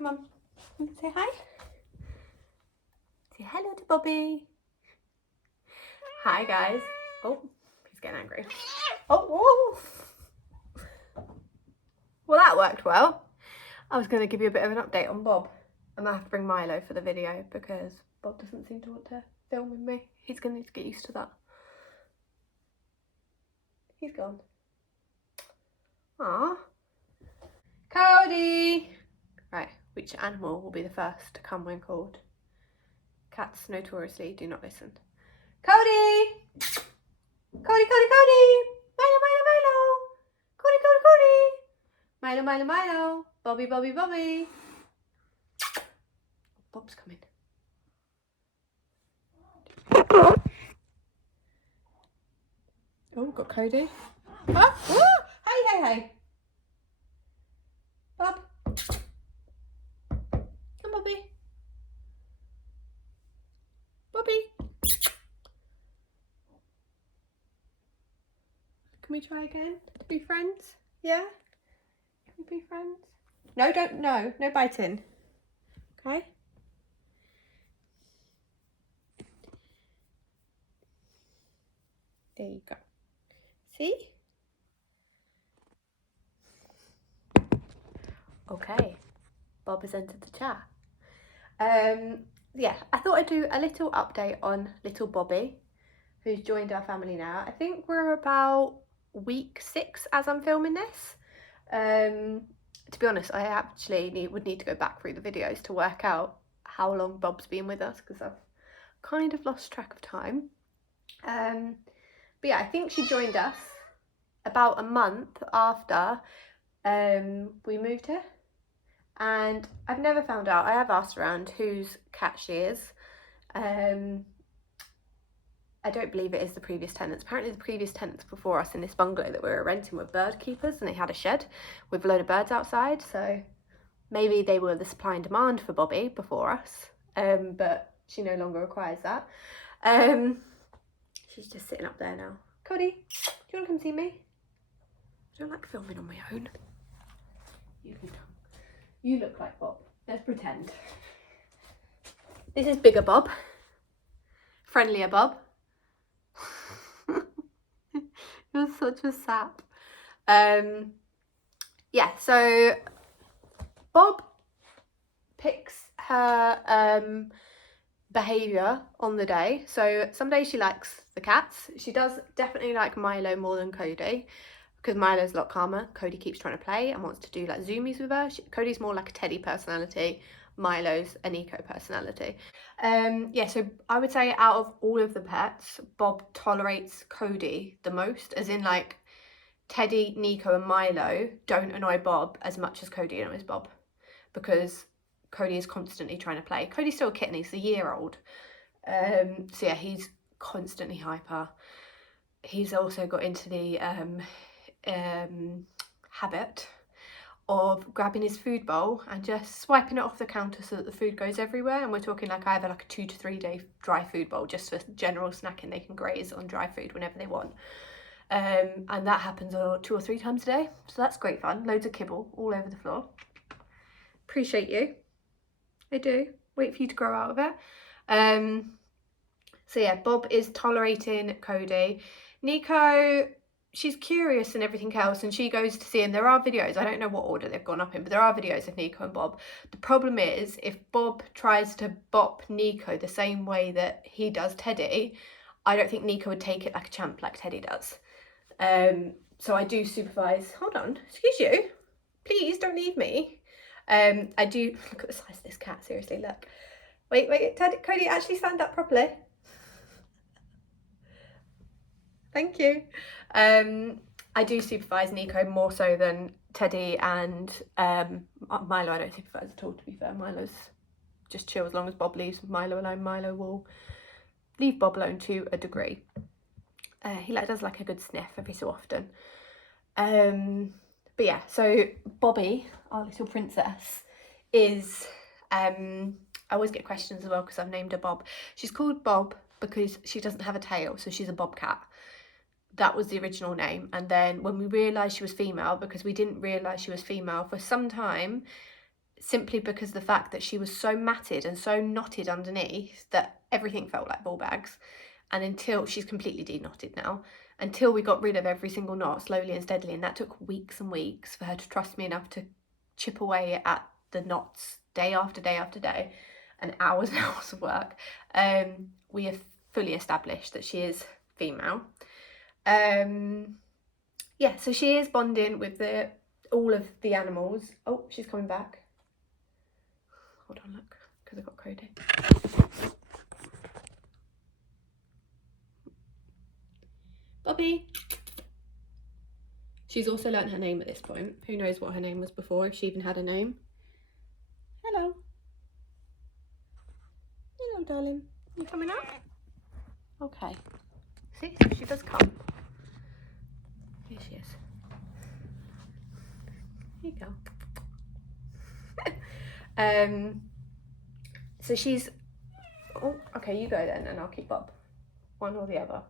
Come on. Say hi. Say hello to Bobby. Hi, guys. Oh, he's getting angry. Oh, whoa. Well, that worked well. I was going to give you a bit of an update on Bob. I'm going to have to bring Milo for the video because Bob doesn't seem to want to film with me. He's going to need to get used to that. He's gone. Aww. Kodi! Right, which animal will be the first to come when called? Cats notoriously do not listen. Kodi! Kodi, Kodi, Kodi! Milo, Milo, Milo! Kodi, Kodi, Kodi! Milo, Milo, Milo! Bobby, Bobby, Bobby! Bob's coming. Oh, we've got Kodi. Ah, ah, hey, hey, hey. Bob. Come, Bobby. Bobby. Can we try again to be friends? Yeah? Can we be friends? No, no biting. Okay? There you go. See? Okay, Bob has entered the chat. Yeah, I thought I'd do a little update on little Bobby, who's joined our family now. I think we're about week 6 as I'm filming this. To be honest, I actually would need to go back through the videos to work out how long Bob's been with us because I've kind of lost track of time. But yeah, I think she joined us about a month after we moved here. And I've never found out. I have asked around whose cat she is. I don't believe it is the previous tenants. Apparently the previous tenants before us in this bungalow that we were renting were bird keepers and they had a shed with a load of birds outside. So maybe they were the supply and demand for Bobby before us. But she no longer requires that. She's just sitting up there now. Kodi, do you want to come see me? I don't like filming on my own. You can come. You look like Bob. Let's pretend. This is bigger Bob. Friendlier Bob. You're such a sap. Yeah, so Bob picks her behaviour on the day. So some days she likes the cats. She does definitely like Milo more than Kodi, because Milo's a lot calmer. Kodi keeps trying to play and wants to do like zoomies with her. Kodi's more like a Teddy personality. Milo's an Nico personality. Yeah, so I would say out of all of the pets, Bob tolerates Kodi the most, as in like Teddy, Nico and Milo don't annoy Bob as much as Kodi annoys Bob, because Kodi is constantly trying to play. Kodi's still a kitten, he's a year-old. So yeah, he's constantly hyper. He's also got into the habit of grabbing his food bowl and just swiping it off the counter so that the food goes everywhere. And we're talking like either like a 2 to 3 day dry food bowl just for general snacking. They can graze on dry food whenever they want. And that happens 2 or 3 times a day. So that's great fun. Loads of kibble all over the floor. Appreciate you. I do. Wait for you to grow out of it. So yeah, Bob is tolerating Kodi. Nico, she's curious and everything else, and she goes to see him. There are videos, I don't know what order they've gone up in, but there are videos of Nico and Bob. The problem is, if Bob tries to bop Nico the same way that he does Teddy, I don't think Nico would take it like a champ like Teddy does. So I do supervise. Hold on, excuse you. Please don't leave me. I do, look at the size of this cat, seriously, look. Wait, Teddy, Kodi, actually stand up properly. Thank you. I do supervise Nico more so than Teddy and Milo. I don't supervise at all, to be fair. Milo's just chill as long as Bob leaves Milo alone. Milo will leave Bob alone to a degree. He does like a good sniff every so often. But yeah, so Bobby, our little princess, is I always get questions as well because I've named her Bob. She's called Bob because she doesn't have a tail, so she's a bobcat. That was the original name. And then when we realised she was female, because we didn't realise she was female for some time, simply because the fact that she was so matted and so knotted underneath that everything felt like ball bags. And until she's completely deknotted now, until we got rid of every single knot slowly and steadily, and that took weeks and weeks for her to trust me enough to chip away at the knots day after day after day, and hours and hours of work, we have fully established that she is female. Yeah, so she is bonding with all of the animals. Oh, she's coming back. Hold on, look, because I got Cody. Bobby. She's also learnt her name at this point. Who knows what her name was before, if she even had a name. Hello. Hello, darling. You coming up? Okay. See, so she does come. Here she is. Here you go. So she's... Oh, okay, you go then, and I'll keep Bob. One or the other.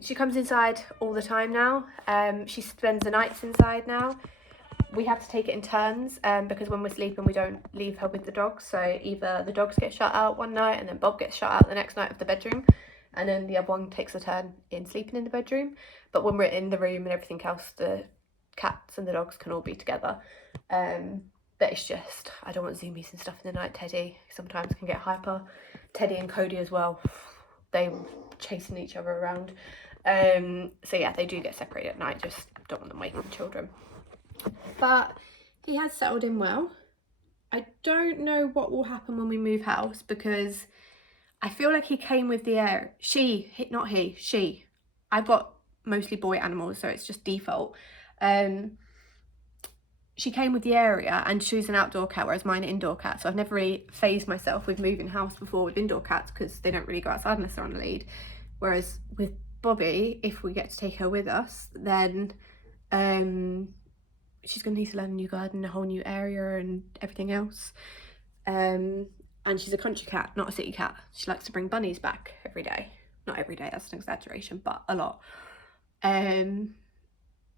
She comes inside all the time now. She spends the nights inside now. We have to take it in turns because when we're sleeping we don't leave her with the dogs, so either the dogs get shut out one night and then Bob gets shut out the next night of the bedroom, and then the other one takes a turn in sleeping in the bedroom. But when we're in the room and everything else, the cats and the dogs can all be together. But it's just, I don't want zoomies and stuff in the night. Teddy sometimes can get hyper. Teddy and Cody as well, they chasing each other around. So yeah, they do get separated at night, just don't want them waking the children. But he has settled in well. I don't know what will happen when we move house, because I feel like he came with the air. She. I've got mostly boy animals, so it's just default. She came with the area, and she's an outdoor cat, whereas mine are indoor cats. So I've never really phased myself with moving house before with indoor cats, because they don't really go outside unless they're on a lead. Whereas with Bobby, if we get to take her with us, then she's going to need to learn a new garden, a whole new area and everything else. And she's a country cat, not a city cat. She likes to bring bunnies back every day. Not every day, that's an exaggeration, but a lot.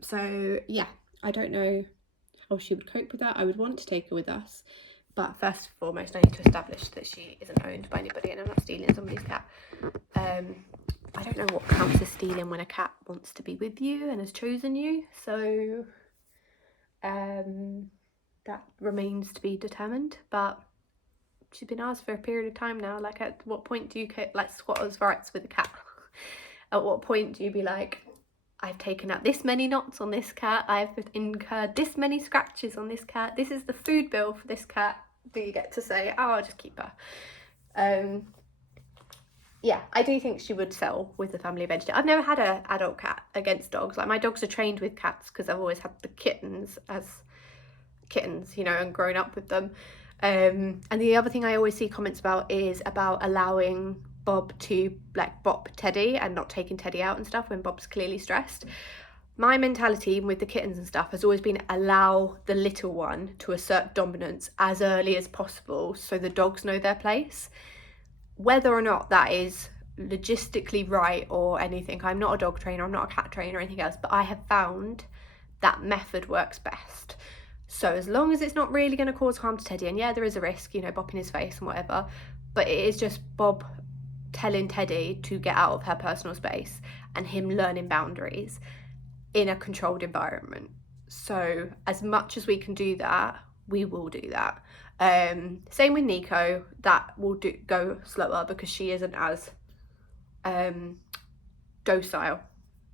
So yeah, I don't know how she would cope with that. I would want to take her with us, but first and foremost I need to establish that she isn't owned by anybody and I'm not stealing somebody's cat. I don't know what counts as stealing when a cat wants to be with you and has chosen you, so that remains to be determined. But she's been asked for a period of time now, like at what point do you like squatters' rights with a cat? At what point do you be like, I've taken out this many knots on this cat, I've incurred this many scratches on this cat, this is the food bill for this cat? Do you get to say, oh, I'll just keep her? Yeah, I do think she would settle with the family eventually. I've never had an adult cat against dogs. Like, my dogs are trained with cats because I've always had the kittens as kittens, you know, and grown up with them. And the other thing I always see comments about is about allowing Bob to like bop Teddy and not taking Teddy out and stuff when Bob's clearly stressed. My mentality with the kittens and stuff has always been allow the little one to assert dominance as early as possible so the dogs know their place. Whether or not that is logistically right or anything, I'm not a dog trainer, I'm not a cat trainer or anything else, but I have found that method works best. So as long as it's not really going to cause harm to Teddy, and yeah, there is a risk, you know, bopping his face and whatever, but it is just Bob telling Teddy to get out of her personal space and him learning boundaries in a controlled environment. So as much as we can do that, we will do that. Same with Nico, that will go slower because she isn't as docile.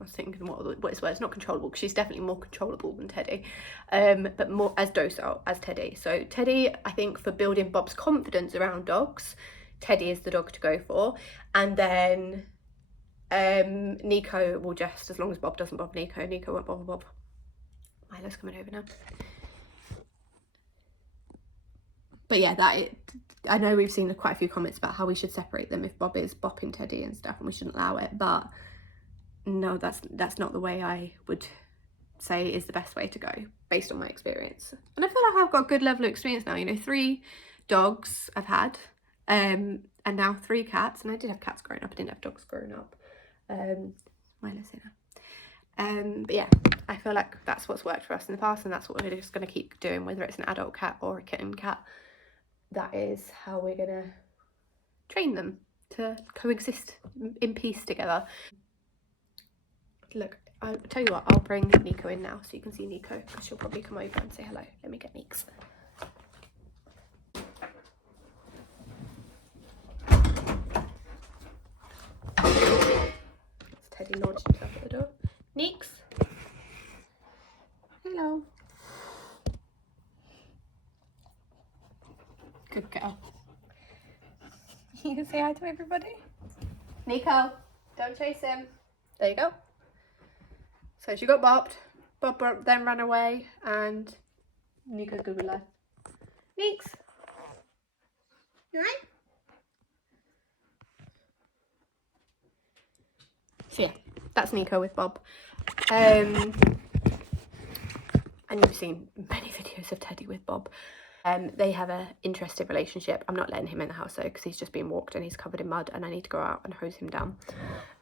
I was thinking what is word, it's not controllable, because she's definitely more controllable than Teddy, but more as docile as Teddy. So Teddy, I think for building Bob's confidence around dogs, Teddy is the dog to go for. And then Nico will just, as long as Bob doesn't bob Nico, Nico won't bother Bob. Milo's coming over now. But yeah, I know we've seen quite a few comments about how we should separate them if Bob is bopping Teddy and stuff, and we shouldn't allow it, but no, that's not the way I would say is the best way to go based on my experience. And I feel like I've got a good level of experience now, you know, 3 dogs I've had, and now 3 cats, and I did have cats growing up, I didn't have dogs growing up. Milo's here now. But yeah, I feel like that's what's worked for us in the past, and that's what we're just going to keep doing, whether it's an adult cat or a kitten cat. That is how we're going to train them to coexist in peace together. Look, I'll tell you what, I'll bring Nico in now so you can see Nico, because she'll probably come over and say hello. Let me get Neeks. Teddy launched himself at the door. Neeks. Hello. Good girl. You can say hi to everybody. Nico, don't chase him. There you go. So she got bopped. Bob then ran away, and Nico's good with life. Neeks. You alright? So yeah, that's Nico with Bob. And you've seen many videos of Teddy with Bob. They have an interesting relationship. I'm not letting him in the house though, because he's just being walked and he's covered in mud, and I need to go out and hose him down.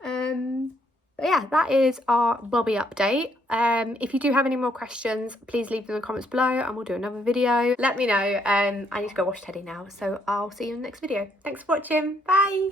But yeah, that is our Bobby update. If you do have any more questions, please leave them in the comments below and we'll do another video. Let me know. I need to go wash Teddy now, so I'll see you in the next video. Thanks for watching. Bye.